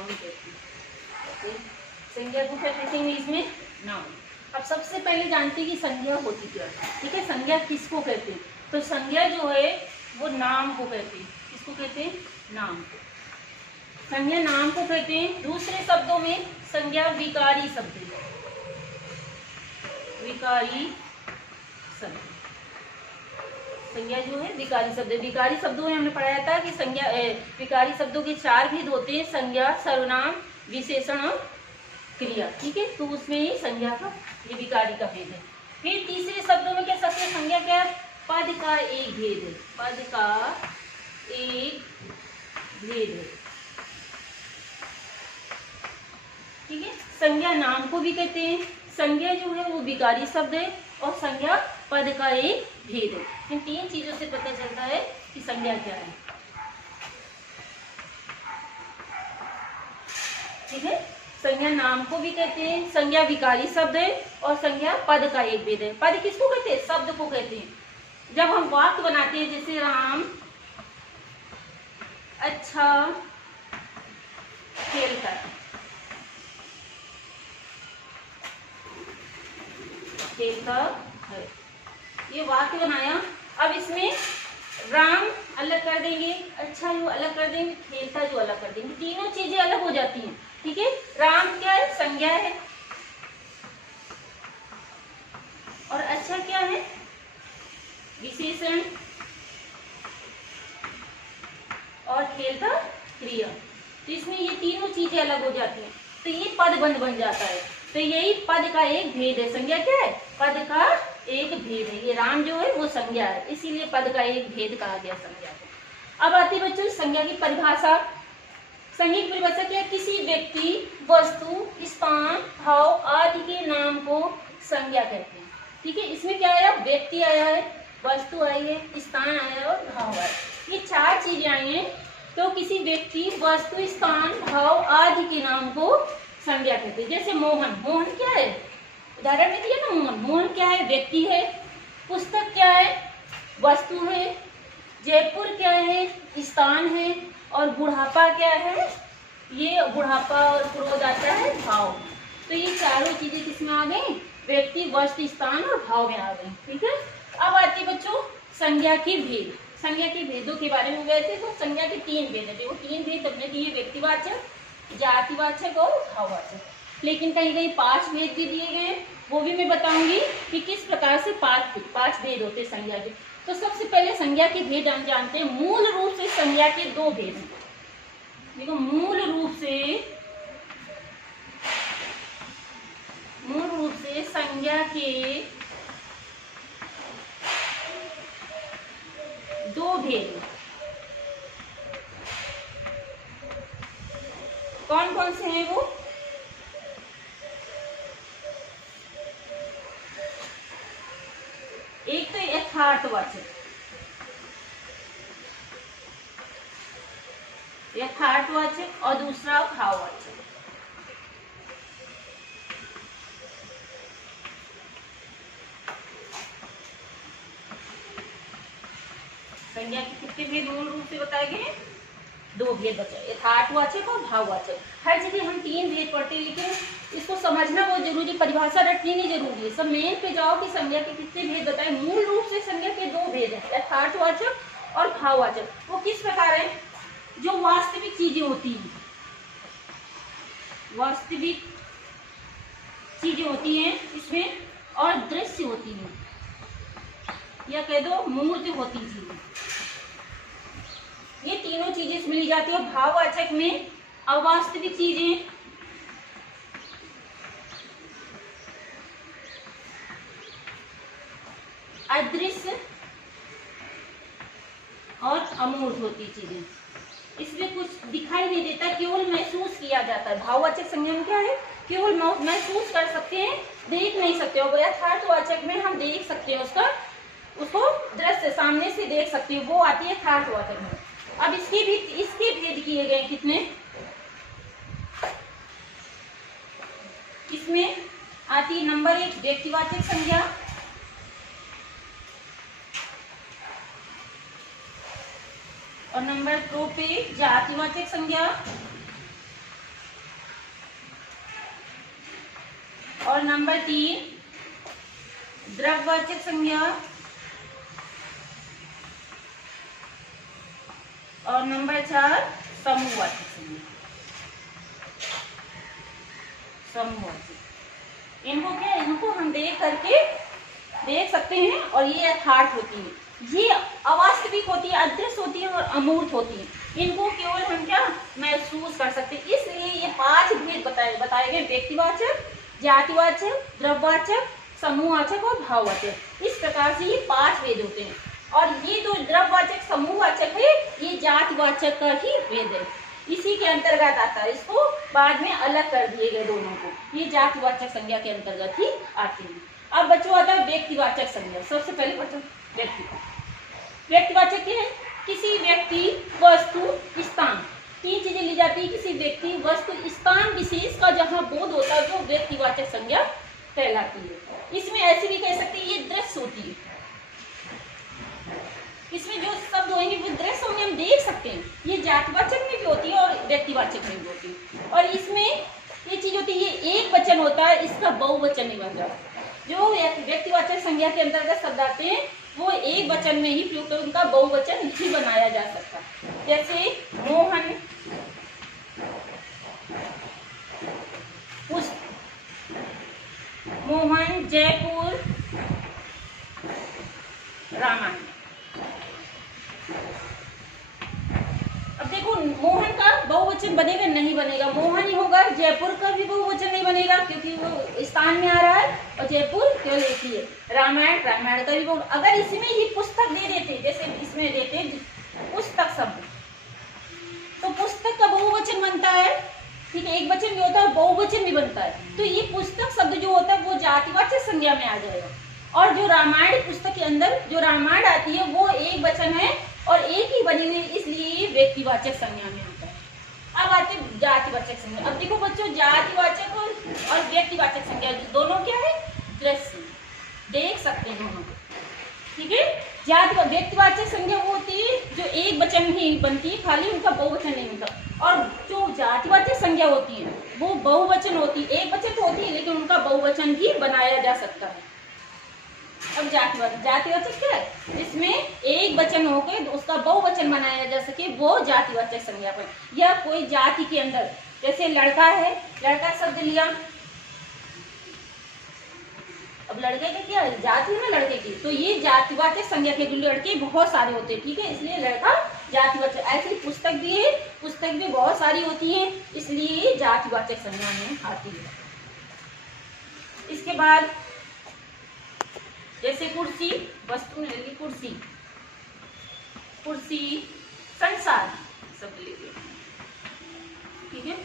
Noun कहते हैं। संज्ञा को क्या कहते हैं इंग्लिश में? नाउन। अब सबसे पहले जानते हैं कि संज्ञा होती क्या है। ठीक है, संज्ञा किसको कहते हैं? तो संज्ञा जो है वो नाम को कहते हैं। किसको कहते हैं? नाम को। संज्ञा नाम को कहते हैं। दूसरे शब्दों में संज्ञा विकारी शब्द है। विकारी शब्द, संज्ञा जो है विकारी शब्द है। विकारी शब्दों में हमने पढ़ाया था कि संज्ञा विकारी शब्दों के 4 भेद होते हैं, संज्ञा, सर्वनाम, विशेषण और क्रिया। ठीक है, तो उसमें ही संज्ञा का ये विकारी का भेद है। फिर तीसरे शब्दों में क्या शब्द है? संज्ञा क्या है? पद का एक भेद है। पद का एक भेद है। ठीक है, संज्ञा नाम को भी कहते हैं। संज्ञा जो है वो विकारी शब्द है और संज्ञा पद का एक भेद है। इन 3 चीजों से पता चलता है कि संज्ञा क्या है। ठीक है, संज्ञा नाम को भी कहते हैं, संज्ञा विकारी शब्द है और संज्ञा पद का एक भेद है। पद किसको कहते हैं? शब्द को कहते हैं। जब हम वाक्य बनाते हैं, जैसे राम अच्छा खेलता है, ये वाक्य बनाया। अब इसमें राम अलग कर देंगे, अच्छा जो अलग कर देंगे, खेलता जो अलग कर देंगे, तीनों चीजें अलग हो जाती हैं। ठीक है, राम क्या है? संज्ञा है। और अच्छा क्या है? विशेषण। और खेलता क्रिया। तो इसमें ये तीनों चीजें अलग हो जाती हैं, तो ये पद बन जाता है। तो यही पद का एक भेद है। संज्ञा क्या है? पद का एक भेद है। ये राम जो है वो संज्ञा है, इसीलिए पद का एक भेद कहा गया संज्ञा को। अब आती बच्चों संज्ञा की परिभाषा। संज्ञा की परिभाषा क्या है? किसी व्यक्ति, वस्तु, स्थान, भाव आदि के नाम को संज्ञा कहते हैं। ठीक है, इसमें क्या आया? व्यक्ति आया है, वस्तु आई है, स्थान आया है और भाव आया है। ये 4 चीजें आई हैं। तो किसी व्यक्ति, वस्तु, स्थान, भाव आदि के नाम को संज्ञा कहते हैं। जैसे मोहन, मोहन क्या है? उदाहरण में दिया ना मोहन। मोहन क्या है? व्यक्ति है। पुस्तक क्या है? वस्तु है। जयपुर क्या है? स्थान है। और बुढ़ापा क्या है? ये बुढ़ापा और क्रोध आता है भाव। तो ये चारों चीजें किसमें आ गई? व्यक्ति, वस्तु, स्थान और भाव में आ गई। ठीक है, अब आती बच्चों संज्ञा के भेद। संज्ञा के भेदों के बारे में वैसे तो संज्ञा के 3 भेद है। वो 3 भेद हमने दिए, व्यक्तिवाचक, जातिवाचक और भाववाचक। लेकिन कहीं कहीं 5 भेद भी दिए गए, वो भी मैं बताऊंगी कि किस प्रकार से 5 भेद होते हैं संज्ञा के। तो सबसे पहले संज्ञा के भेद हम जानते हैं। मूल रूप से संज्ञा के 2 भेद हैं। देखो, मूल रूप से संज्ञा के 2 भेद हैं। कौन कौन से हैं वो? एक तो यथार्थवाचक, और दूसरा भाववाचक। संज्ञा के कितने भेद मूल रूप से बताए गए? 2 भेद बचे, यथार्थवाचक और भाववाचक। हर जगह हम 3 भेद पढ़ते हैं, लेकिन इसको समझना बहुत जरूरी, परिभाषा रटनी नहीं जरूरी है। सब मेन पे जाओ कि संज्ञा के कितने भेद बताए। मूल रूप से संज्ञा के 2 भेद हैं, यथार्थवाचक और भाववाचक। वो किस प्रकार है? जो वास्तविक चीजें होती हैं, वास्तविक चीजें होती हैं इसमें, और दृश्य होती हैं, या कह दो मूर्त होती चीजें। ये तीनों चीजें इसमें ली जाती है। भाववाचक में अवास्तविक चीजें, अदृश्य और अमूर्त होती चीजें। इसमें कुछ दिखाई नहीं देता, केवल महसूस किया जाता है। भाववाचक संज्ञा में क्या है? केवल महसूस कर सकते हैं, देख नहीं सकते। और यथार्थवाचक में हम देख सकते हैं, उसको दृश्य सामने से देख सकते हैं, वो आती है यथार्थवाचक में। अब इसके भेद किए गए कितने? इसमें आती नंबर 1 व्यक्तिवाचक संज्ञा, और नंबर 2 पे जातिवाचक संज्ञा, और नंबर 3 द्रव्यवाचक संज्ञा, और नंबर 4 समूहवाचक संज्ञा। समूहवाचक इनको क्या, इनको हम देख सकते हैं और ये यथार्थ होती है, ये अवास्तविक होती है, अदृश्य होती है और अमूर्त होती है। इनको केवल हम क्या महसूस कर सकते हैं। इसलिए ये 5 भेद बताए गए, व्यक्तिवाचक, जातिवाचक, द्रव्यवाचक, समूहवाचक और भाववाचक। इस प्रकार से ये 5 भेद होते हैं। और ये जो द्रव्यवाचक समूहवाचक है ये जातिवाचक का ही भेद है, इसी के अंतर्गत आता है। इसको बाद में अलग कर दिए गए दोनों को, ये जातिवाचक संज्ञा के अंतर्गत ही आते हैं। अब बच्चों आता है व्यक्तिवाचक संज्ञा। सबसे पहले बच्चों व्यक्तिवाचक क्या है? किसी व्यक्ति, वस्तु, स्थान, 3 चीजें ली जाती है। किसी व्यक्ति, वस्तु, स्थान विशेष का जहाँ बोध होता है वो व्यक्तिवाचक संज्ञा कहलाती है। इसमें ऐसे भी कह सकते हैं ये दृश्य होती है, इसमें जो शब्द होंगे वो दृश्य होंगे, हम देख सकते हैं। ये जातिवाचक में भी होती है और व्यक्तिवाचक में भी होती है। और इसमें ये चीज होती है, ये एक वचन होता है, इसका बहुवचन नहीं बन जाता। जो व्यक्तिवाचक संज्ञा के अंतर्गत शब्द आते हैं वो एक वचन में ही प्रयुक्त, उनका बहुवचन नहीं बनाया जा सकता। जैसे मोहन, जयपुर, रामायण। अब देखो मोहन का बहुवचन बनेगा नहीं बनेगा, मोहन ही होगा। जयपुर का भी बहुवचन नहीं बनेगा क्योंकि वो स्थान में आ रहा है और जयपुर केवल एक ही है। रामायण का भी अगर इसमें ही पुस्तक दे देते, जैसे इसमें देते पुस्तक शब्द, तो पुस्तक का बहुवचन बनता है, ठीक है, एक वचन भी होता है, बहुवचन भी बनता है। तो ये पुस्तक शब्द जो होता है वो जातिवाचक संज्ञा में आ जाएगा। और जो रामायण पुस्तक के अंदर जो रामायण आती है वो एक वचन है और एक ही बनी हुई, इसलिए व्यक्तिवाचक संज्ञा में आता है। अब आते जातिवाचक संज्ञा। अब देखो बच्चों, जातिवाचक और व्यक्तिवाचक संज्ञा दोनों क्या है? दृश्य, देख सकते हैं दोनों को, ठीक है। व्यक्तिवाचक संज्ञा वो होती है जो एक वचन ही बनती है, खाली उनका बहुवचन नहीं होता। और जो जातिवाचक संज्ञा होती है वो बहुवचन होती है, एक वचन तो होती है लेकिन उनका बहुवचन भी बनाया जा सकता है। अब जातिवाचक क्या है? जिसमें एक वचन होकर उसका बहुवचन बनाया जा सके, वो जातिवाचक संज्ञा पर। या कोई जाति के अंदर, जैसे लड़का है, लड़का शब्द लिया, अब लड़के की क्या जाति है ना लड़के की, तो ये जातिवाचक संज्ञा के लड़के बहुत सारे होते हैं, ठीक है, इसलिए लड़का जातिवाचक। ऐसी पुस्तक भी है, पुस्तक भी बहुत सारी होती है, इसलिए जातिवाचक संज्ञा में आती है। इसके बाद जैसे कुर्सी, वस्तु में लगी कुर्सी, कुर्सी, संसार सब लेंगे, ठीक है।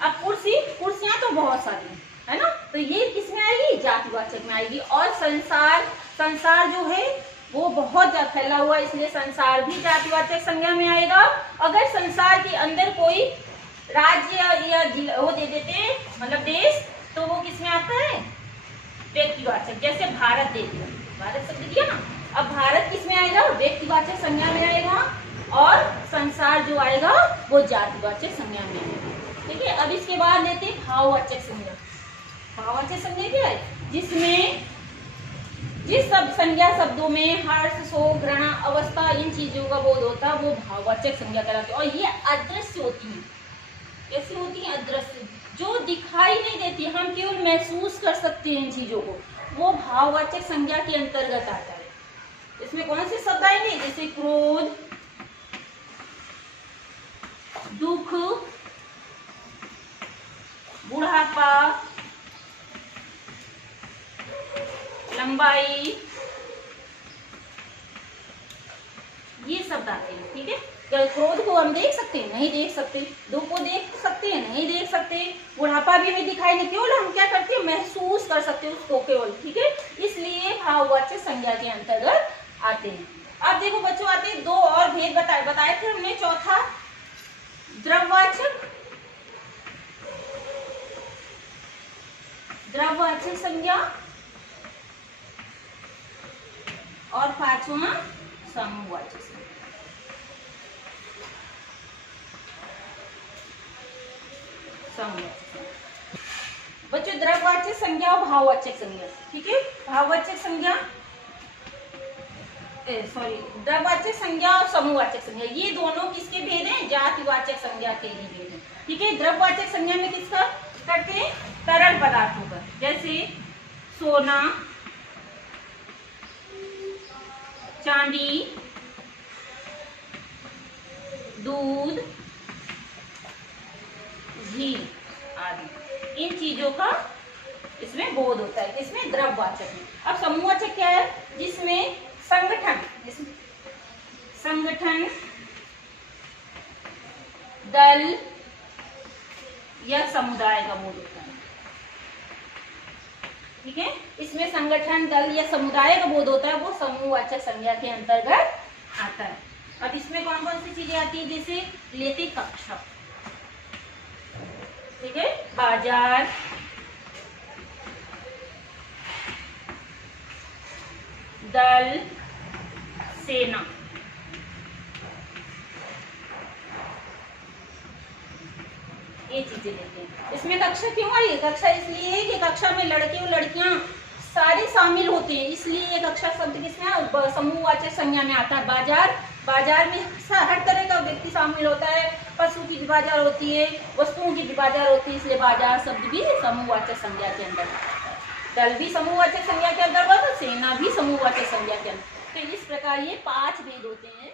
अब कुर्सियां तो बहुत सारी है ना, तो ये किसमें आएगी? जातिवाचक में आएगी। और संसार जो है वो बहुत फैला हुआ है, इसलिए संसार भी जातिवाचक संज्ञा में आएगा। अगर संसार के अंदर कोई राज्य या जिला वो दे देते मतलब देश, तो वो किसमें आता है? व्यक्तिवाचक। जैसे भारत दे दिया, भारत शब्द दिया ना, अब भारत किसमें आएगा? व्यक्तिवाचक संज्ञा में आएगा। और संसार जो आएगा वो जातिवाचक संज्ञा में आएगा, ठीक है। अब इसके बाद लेते हैं भाववाचक संज्ञा। भाववाचक संज्ञा क्या है? जिसमें जिस सब संज्ञा शब्दों में हर्ष, शोक, घृणा, अवस्था, इन चीजों का बोध होता है वो भाववाचक संज्ञा कहलाती है। और ये अदृश्य होती है। कैसी होती है? अदृश्य, जो दिखाई नहीं देती, हम केवल महसूस कर सकते हैं इन चीजों को, वो भाववाचक संज्ञा के अंतर्गत आता है। इसमें कौन से शब्द आएंगे? जैसे क्रोध, दुख, बुढ़ापा, लंबाई, ये शब्द आते हैं, ठीक है। क्रोध को हम देख सकते हैं? नहीं देख सकते। दुख को देख सकते हैं? नहीं देख सकते। बुढ़ापा भी हमें दिखाई नहीं, केवल हम क्या करते हैं? महसूस कर सकते हैं उसको केवल, ठीक है। इसलिए भाववाचक संज्ञा के अंतर्गत आते हैं। अब देखो बच्चों, आते हैं 2 और भेद बताए थे हमने। चौथा द्रव्यवाचक संज्ञा, और 5वां समूहवाचक संज्ञा। बच्चों द्रव्यवाचक संज्ञा और भाववाचक संज्ञा, ठीक है। भाववाचक संज्ञा द्रव्यवाचक संज्ञा और समूहवाचक संज्ञा, ये दोनों किसके भेद हैं? जातिवाचक संज्ञा के ही भेद हैं, ठीक है। द्रव्यवाचक संज्ञा में किसका करते हैं? तरल पदार्थों का, जैसे सोना, चांदी, दूध, घी आदि, इन चीजों का इसमें बोध होता है, इसमें द्रव्यवाचक में। अब समूहवाचक क्या है? जिसमें संगठन, दल या समुदाय का बोध होता है, ठीक है। इसमें संगठन, दल या समुदाय का बोध होता है, वो समूहवाचक संज्ञा के अंतर्गत आता है। अब इसमें कौन कौन सी चीजें आती है? जैसे लेते कक्षा, ठीक है, बाजार, दल, सेना, ये चीजें लेते हैं। इसमें कक्षा क्यों आई? कक्षा इसलिए है कि कक्षा में लड़के और लड़कियां सारे शामिल होते हैं, इसलिए ये कक्षा शब्द किसमें? समूहवाचक संज्ञा में आता है। बाजार में हर तरह का व्यक्ति शामिल होता है, पशु की भी बाजार होती है, वस्तुओं की भी बाजार होती है, इसलिए बाजार शब्द भी समूहवाचक संज्ञा के अंतर्गत आता है। दल भी समूहवाचक संज्ञा के अंतर्गत, सेना भी समूहवाचक संज्ञा के अंतर्गत। तो इस प्रकार ये 5 भेद होते हैं